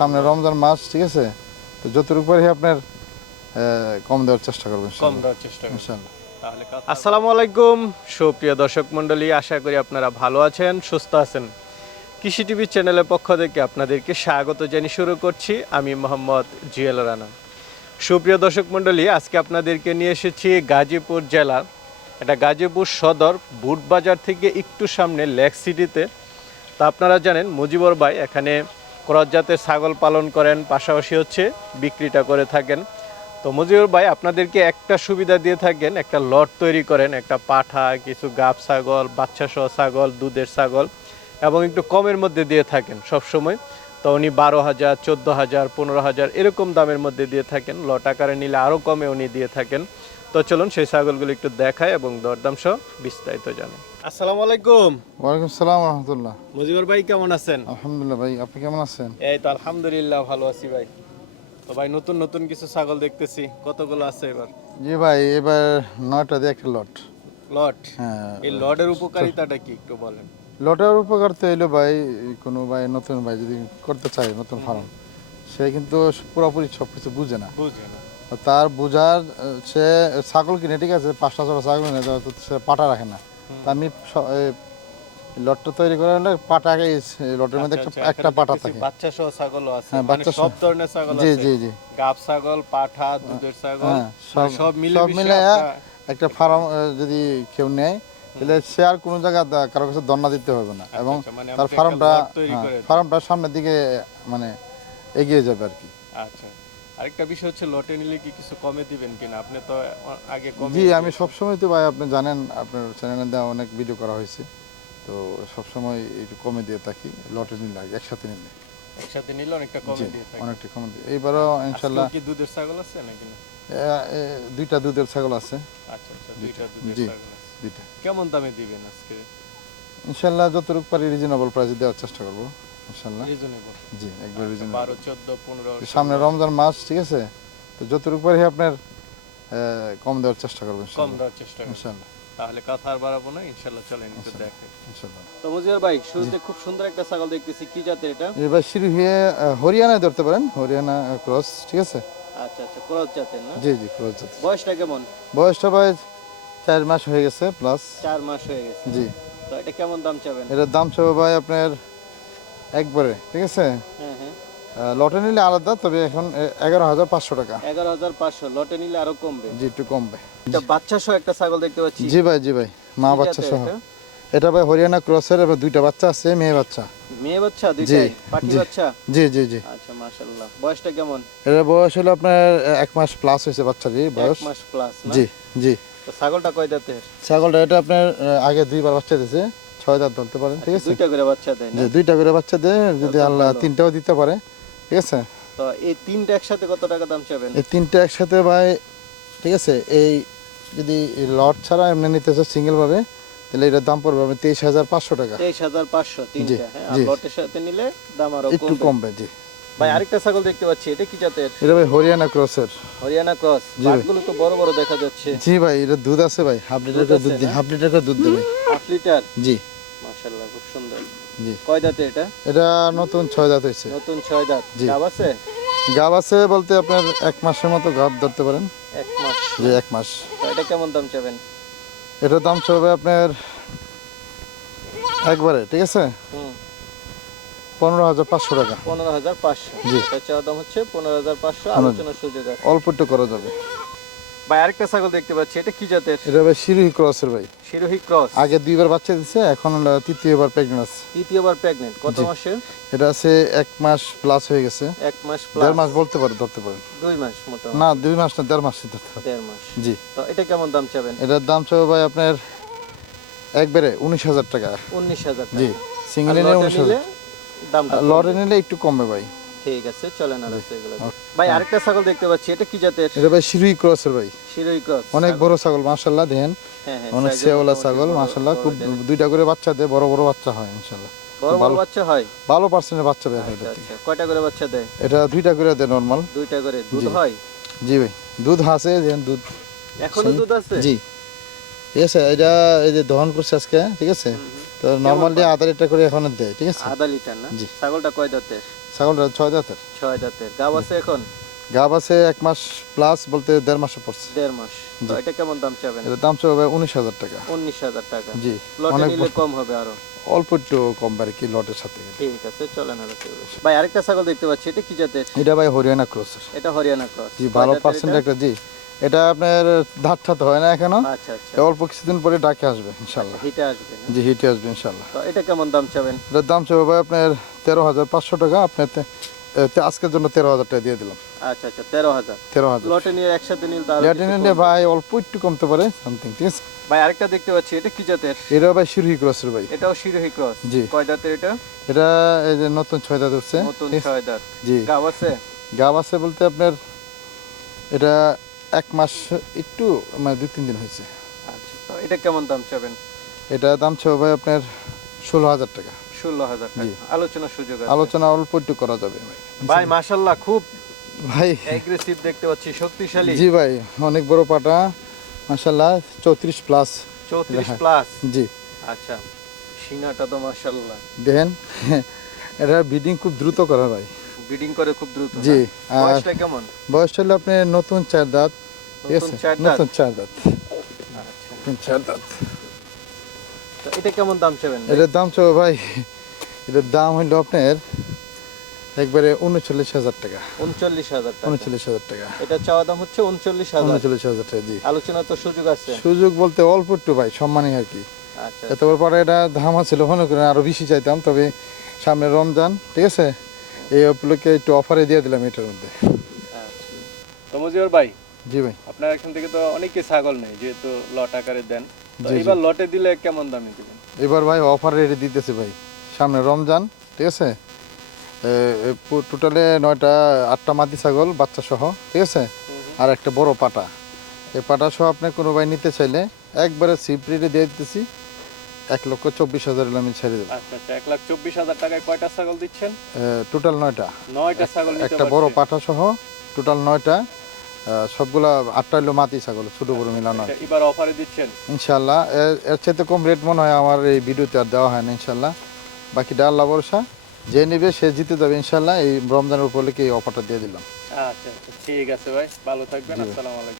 সামনে রমজান মাস, ঠিক আছে? তো যতটুকু পারি আপনার কম দেওয়ার চেষ্টা করবেন, ইনশাআল্লাহ। আসসালামু আলাইকুম সুপ্রিয় দর্শক মণ্ডলী, আশা করি আপনারা ভালো আছেন, সুস্থ আছেন। কৃষি টিভি চ্যানেলের পক্ষ থেকে আপনাদেরকে স্বাগত জানিয়ে শুরু করছি আমি মোহাম্মদ জিএল রানা। সুপ্রিয় দর্শক মণ্ডলী, আজকে আপনাদেরকে নিয়ে এসেছি গাজীপুর জেলার এটা গাজীপুর সদর বুটবাজার থেকে একটু সামনে লেক সিটিতে। তা আপনারা জানেন মুজিবর ভাই এখানে ক্রস জাতের ছাগল পালন করেন, পাশাপাশি বিক্রিটা করে থাকেন। তো মুজিবুর ভাই আপনাদেরকে একটা সুবিধা দিয়ে থাকেন, একটা লট তৈরি করেন, একটা পাঠা, কিছু গাব ছাগল, বাচ্চা সহ ছাগল, দুধের ছাগল এবং একটু কমের মধ্যে দিয়ে থাকেন সবসময়। তো উনি 12,000, 14,000, 15,000 এরকম দামের মধ্যে দিয়ে থাকেন। লট আকারে নিলে আরও কমে উনি দিয়ে থাকেন। তো চলুন সেই ছাগলগুলো একটু দেখায় এবং দরদাম সহ বিস্তারিত জানেন। আসসালামু আলাইকুম। ওয়ালাইকুম সালাম রহমতুল্লাহ। মুজিবুর ভাই কেমন আছেন? আলহামদুলিল্লাহ ভাই, আপনি কেমন আছেন? এই তো আলহামদুলিল্লাহ ভালো আছি ভাই। তো ভাই নতুন নতুন কিছু ছাগল দেখতেছি, কতগুলো আছে এবার? জি ভাই, এবার 9টা দিয়ে একটা লট। লট? হ্যাঁ। এই লটের উপকারিতাটা কি একটু বলেন। লটের উপকার তো এলো ভাই, কোনো ভাই নতুন ভাই যদি করতে চায় নতুন ফার্ম, সে কিন্তু পুরোপুরি সব কিছু বুঝে না। বুঝে না। তার বোঝার সে ছাগল কিনে, ঠিক আছে, 5টা 6টা ছাগল কিনে, সে পাটা রাখে না। তা আমি লটটা তৈরি করে হলে পাটা আগে, লটের মধ্যে একটা পাটা থাকে। বাচ্চা সহ ছাগলও আছে, হ্যাঁ, মানে বাচ্চা সব ধরনের ছাগল জি আছে। জি জি। গাব ছাগল, পাঠা, দুধের ছাগল, হ্যাঁ, সব সব মিলে একটা ফার্ম যদি কেউ নেয়, তাহলে সে আর কোনো জায়গায় কারো কাছে দন্না দিতে হবে না, এবং মানে তার ফার্মটা সামনের দিকে মানে এগিয়ে যাবে আর কি। আচ্ছা, আরেকটা বিষয় হচ্ছে লটে নিলে কি কিছু কমে দিবেন কিনা? আপনি তো আগে কমে। জি, আমি সবসময় তো ভাই, আপনি জানেন, আপনার চ্যানেলে দেওয়া অনেক ভিডিও করা হয়েছে, তো সবসময় একটু কমে দিয়ে থাকি লটে নিলে, আগে একসাথে নিলে। একসাথে নিলে অনেকটা কমে দিয়ে থাকে। অনেকটা কমে দিয়ে এইবারও ইনশাল্লাহ। কি দুধের ছাগল আছে নাকি না? দুইটা দুধের ছাগল আছে। আচ্ছা আচ্ছা, দুইটা দুধের জি, ছাগল আছে। দুইটা। কেমন দামে দিবেন আজকে? ইনশাল্লাহ যতটুকু পারি রিজনেবল প্রাইসে দেওয়ার চেষ্টা করবো, ইনশাল্লাহ। রিজনেবল? জি, একবার রিজনেবল। 12, 14, 15 সামনে রমজান মাস, ঠিক আছে? তো যতটুকু পারি আপনার কম দেওয়ার চেষ্টা করবেন, কম দেওয়ার চেষ্টা করবেন ইনশাল্লাহ। তাহলে কথা আর বাড়াবো না, ইনশাল্লাহ চলেন একটু দেখে। ইনশাল্লাহ। তো মুজিবুর ভাই, শুরুতে খুব সুন্দর একটা ছাগল দেখতেছি, কি জাতের এটা? এবার শুরু হয়ে হরিয়ানায় ধরতে পারেন, হরিয়ানা ক্রস, ঠিক আছে? আচ্ছা আচ্ছা, ক্রস জাতের না? জি জি, ক্রস জাত। বয়সটা কেমন? বয়সটা ভাই 4 মাস হয়ে গেছে প্লাস। 4 মাস হয়ে গেছে? জি। তো এটা কেমন দাম চাবেন? এটার দাম চাবো ভাই আপনার একবারে, ঠিক আছে? হ্যাঁ হ্যাঁ। লটে নিলে আলাদা, তবে এখন 11,500 টাকা। 11,500? লটে নিলে আরো কমবে? জি, একটু কমবে। এটা বাচ্চা সহ একটা ছাগল দেখতে পাচ্ছি। জি ভাই, জি ভাই, মা কি বাচ্চা জাতের সহ। এটা? এটা ভাই হরিয়ানা ক্রসের, এবার দুইটা বাচ্চা আছে, মেয়ে বাচ্চা। মেয়ে বাচ্চা দুইটাই? পাটি জি বাচ্চা? জি জি জি। আচ্ছা, মাশাআল্লাহ। বয়সটা কেমন? এটার বয়স হলো আপনার 1 মাস প্লাস হয়েছে, বাচ্চারই বয়স। 1 মাস প্লাস না? জি জি। তো ছাগলটা কয় দাঁতের? ছাগলটা এটা আপনার আগে 2বার বাচ্চা দিয়েছে, 6 দাঁত ধরতে পারেন, ঠিক আছে? দুইটা করে বাচ্চা দেয় না? জি, 2টা করে বাচ্চা দেয়, যদি তো আল্লাহ ভালো। 3টাও দিতে পারে, ঠিক আছে? তো এই তিনটা একসাথে কত টাকা দাম চাবেন? এই 3টা একসাথে ভাই, ঠিক আছে, এই যদি লট ছাড়া এমনি নিতে চায় সিঙ্গেল ভাবে, তাহলে এটার দাম পড়বে 23,500 টাকা। 23,500 তিনটা? হ্যাঁ, আর জি। লটের সাথে নিলে দাম আরো একটু কমবে। কমবে, জি। ভাই আরেকটা ছাগল দেখতে পাচ্ছি, এটা কি জাতের? এটা ভাই হরিয়ানা ক্রসের। হরিয়ানা ক্রস? জি ভাই। বাটগুলো তো বড় বড় দেখা যাচ্ছে। জি ভাই, এটা দুধ আছে ভাই, হাফ লিটার করে দুধ আছে দেয়, না? হাফ লিটার করে দুধ দেবে। 1/2 লিটার? জি মাশাআল্লাহ, খুব সুন্দর। জি। কয় দাঁতে এটা? এটা নতুন 6 দাঁত হয়েছে। নতুন 6 দাঁত? জি। গাব আছে? গাব আছে বলতে আপনার 1 মাসের মতো গাব ধরতে পারেন। 1 মাস? জি, 1 মাস। তো এটা কেমন দাম চাবেন? এটার দাম চলবে আপনার একবারে, ঠিক আছে, হুম। 15,500 টাকা। 15,500? জি। এটা চাওয়া দাম হচ্ছে 15,500, আলোচনার সুযোগ আছে। অল্প একটু করা যাবে। ভাই আরেকটা ছাগল দেখতে পাচ্ছি, এটা কি জাতের? এটা ভাই শিরোহী ক্রসের ভাই। শিরোহী ক্রস? আগে 2বার বাচ্চা দিচ্ছে, এখন হলো 3য়বার প্রেগনেন্ট আছে। তৃতীয়বার প্রেগনেন্ট? কত জি। মাসের? এটা আছে 1 মাস প্লাস হয়ে গেছে। 1 মাস 1.5 প্লাস? মাস বলতে পারে, ধরতে পারেন। 2 মাস মোটামুটি? না, 2 মাস না, 1.5 মাস ধরতে পারে। 1.5 মাস? জি। তো এটা কেমন দাম চাবেন? এটার দাম চাবে ভাই আপনার একবারে 19,000 টাকা। 19,000 জি, টাকা? সিঙ্গেল আর নিলে লটে নিলে 19,000। দামটা লটে কমবে? নিলে একটু কমবে ভাই। ঠিক আছে, চলেন আর আছে এগুলো। ভাই আরেকটা ছাগল দেখতে পাচ্ছি, এটা কি জাতের? এটা ভাই শিরোহী ক্রসের ভাই। শিরোহী ক্রস? অনেক বড় ছাগল, মাশাআল্লাহ, দেখেন হ্যাঁ হ্যাঁ, অনেক size এ সেওলা মোটামুটি ছাগল, বড়, মাশাআল্লাহ, বড় খুব দেখে। 2টা করে বাচ্চা দেয়, বড় বড় বাচ্চা হয় ইনশাআল্লাহ। বড় বড় বাচ্চা হয়? ভালো পার্সেন্টের বাচ্চা বের হয় আচ্ছা এটা থেকে। আচ্ছা, কয়টা করে বাচ্চা দেয়? এটা 2টা করে দেয় নরমাল। 2টা করে? দুধ জি। হয়? জি ভাই, দুধ আছে, যেন দুধ এখনো দুধ আছে? জি, ঠিক আছে। এটা এই যে দহন করছে আজকে, ঠিক আছে, তো নরমালি পায়? আধা লিটার করে এখন দেয়, ঠিক আছে? আধা লিটার না? জি। ছাগলটা কয় দাঁতের? ছাগলটা 6 দাঁতের। 6 দাঁতের। গাব আছে এখন? গাব আছে 1 মাস প্লাস, বলতে 1.5 মাসে পড়ছে। 1.5 মাস। তো জি। এটা কেমন দাম চাবেন? এটার দাম চাবে ভাই 19,000 টাকা। 19,000 টাকা। জি। লটে অনেক নিলে কম হবে আরো। অল্প একটু কম পারে কি লটের সাথে। ঠিক আছে, চলেন আরো বেশি। ভাই আরেকটা ছাগল দেখতে পাচ্ছি, এটা কি জাতের? এটা ভাই হরিয়ানা ক্রসের। এটা হরিয়ানা ক্রস। জি, ভালো পার্সেন্ট একটা। জি, এটা আপনার ধাত ঠাত হয় না এখনো। আচ্ছা আচ্ছা। অল্প কিছুদিন পরে ডাকে আসবে ইনশাল্লাহ। হিটে আসবে না? জি, হিটে আসবে ইনশাল্লাহ। তো এটা কেমন দাম চাবেন? এটার দাম চাবে ভাই আপনার 13,500 টাকা। আপনার আজকের জন্য 13,000 টাকা দিয়ে দিলাম। আচ্ছা আচ্ছা, 13,000। 13,000। লটে নিয়ে একসাথে নিলে তাহলে লেটিন নিলে ভাই অল্প একটু কমতে পারে সামথিং, ঠিক আছে। ভাই আরেকটা দেখতে পাচ্ছি, এটা কি জাতের? এটা ভাই শিরোহী ক্রসের ভাই। এটাও শিরোহী ক্রস। জি। কয় দাঁতের এটা? এটা এই যে নতুন 6 দাঁত উঠছে। নতুন ঠিক আছে? 6 দাঁত। জি। গাব আছে? গাব আছে বলতে আপনার এটা 1 মাস একটু মানে 2-3 দিন হয়েছে। আচ্ছা, তো এটা কেমন দাম চাবেন? এটা দাম চাবে ভাই আপনার 16,000 টাকা। 16,000 জি। টাকা। আলোচনার সুযোগ আছে? আলোচনা অল্প একটু করা যাবে ভাই। ভাই মাশাআল্লাহ, খুব ভাই এগ্রেসিভ দেখতে পাচ্ছি, শক্তিশালী। জি ভাই, অনেক বড় পাটা মাশাআল্লাহ, 34 প্লাস। 34 প্লাস। জি, আচ্ছা, সিনাটা তো মাশাআল্লাহ। দেখেন এটা ব্রিডিং খুব দ্রুত করা ভাই। ব্রিডিং করে খুব দ্রুত। জি, না? বয়সটা কেমন? বয়স হলো আপনার নতুন 4 দাঁত, ঠিক নতুন আছে। 4 দাঁত? নতুন 4 দাঁত। আচ্ছা, নতুন 4 দাঁত। তো এটা কেমন দাম চাবেন ভাই? এটার দাম চাবো ভাই, এটার দাম হইলো আপনার একবারে 39,000 টাকা। 39,000 টাকা। 39,000 টাকা। এটা চাওয়া দাম হচ্ছে 39,000। 39,000 টাকা। জি, আলোচনা তো সুযোগ আছে? সুযোগ বলতে অল্প একটু ভাই, সম্মানই আর কি। আচ্ছা এতবার পরে এটা দাম ছিল, মনে করেন আরো বেশি চাইতাম, তবে সামনে রমজান, ঠিক আছে, এই উপলক্ষে একটু অফারে দিয়ে দিলাম এটার মধ্যে। আচ্ছা। তো মজিবর ভাই, জি ভাই। আপনার এখান থেকে তো অনেকে ছাগল নেই, যেহেতু লট আকারে দেন, তো জি, জি। এবার লটে দিলে কেমন দামে দিবেন? এবার ভাই অফার রেটে দিতেছে ভাই, সামনে রমজান, ঠিক আছে। টোটালে 8টা মাদি ছাগল বাচ্চা সহ, ঠিক আছে, আর একটা বড় পাটা। এই পাটা সহ আপনি কোনো ভাই নিতে চাইলে একবারে সিপ রেটে দিয়ে দিতেছি 1,24,000 আমি ছেড়ে দেবো। আচ্ছা আচ্ছা, 1,24,000 টাকায় কয়টা ছাগল দিচ্ছেন? টোটাল 9টা। 9টা ছাগল নিতে একটা বড় পারছে। পাটা সহ টোটাল 9টা। সবগুলা 8টা হলো মাটি ছাগল, ছোট বড় মিলানো। আচ্ছা, এবার অফারে দিচ্ছেন? ইনশাল্লাহ এর চাইতে কম রেট মনে হয় আমার এই ভিডিওতে আর দেওয়া হয় না ইনশাল্লাহ। বাকিটা আল্লাহ ভরসা, যে নেবে সে জিতে যাবে ইনশাল্লাহ। এই রমজানের উপলক্ষে এই অফারটা দিয়ে দিলাম। আচ্ছা আচ্ছা, ঠিক আছে ভাই, ভালো থাকবেন। জি ভাই। আসসালামু আলাইকুম।